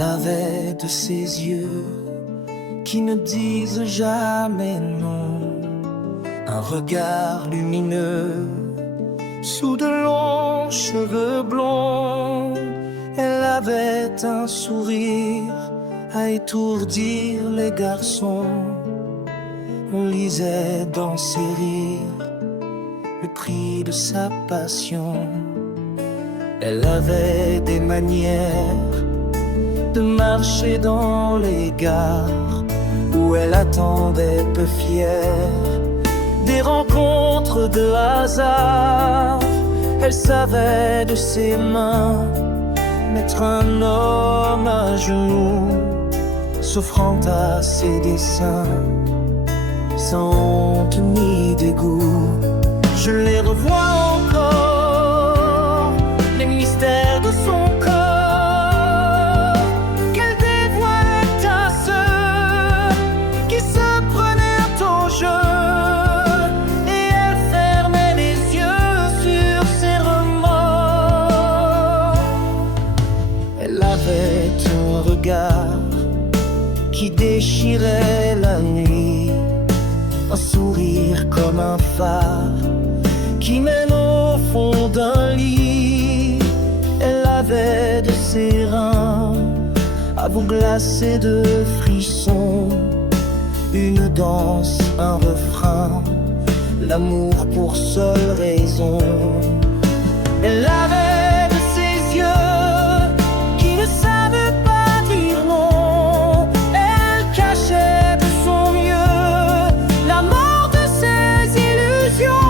Elle avait de ces yeux qui ne disent jamais non, un regard lumineux sous de longs cheveux blonds. Elle avait un sourire à étourdir les garçons. On lisait dans ses rires le prix de sa passion. Elle avait des manières de marcher dans les gares où elle attendait peu fière des rencontres de hasard. Elle savait de ses mains mettre un homme à genoux, s'offrant à ses desseins, sans honte ni dégoût. Je les revois encore, les mystères de son corps, qu'elle dévoilait à ceux qui se prenaient au jeu. Et elle fermait les yeux sur ses remords. Elle avait un regard qui déchirait la nuit, un sourire comme un phare qui mène au fond d'un lit. Elle avait de ses reins à vous glacer de frissons, une danse, un refrain, l'amour pour seule raison. Elle avait de ses yeux qui ne savaient pas dire non. Elle cachait de son mieux la mort de ses illusions.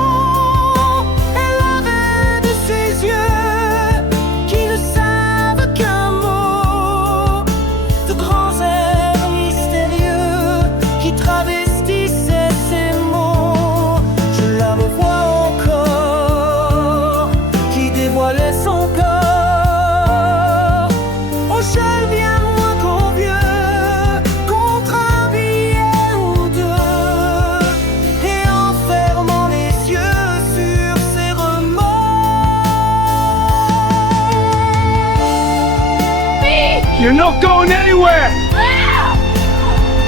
Son corps, au chêle bien moins qu'au vieux, contre un billet ou deux, et en fermant les yeux sur ses remords. You're not going anywhere!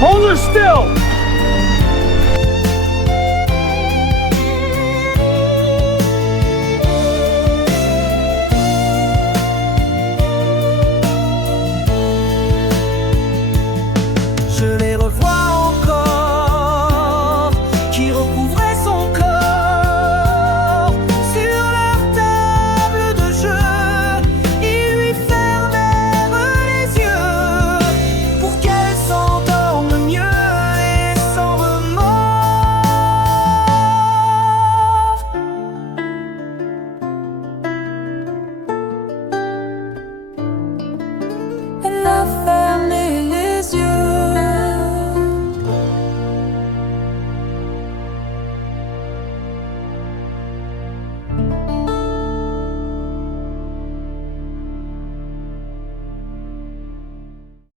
Hold her still!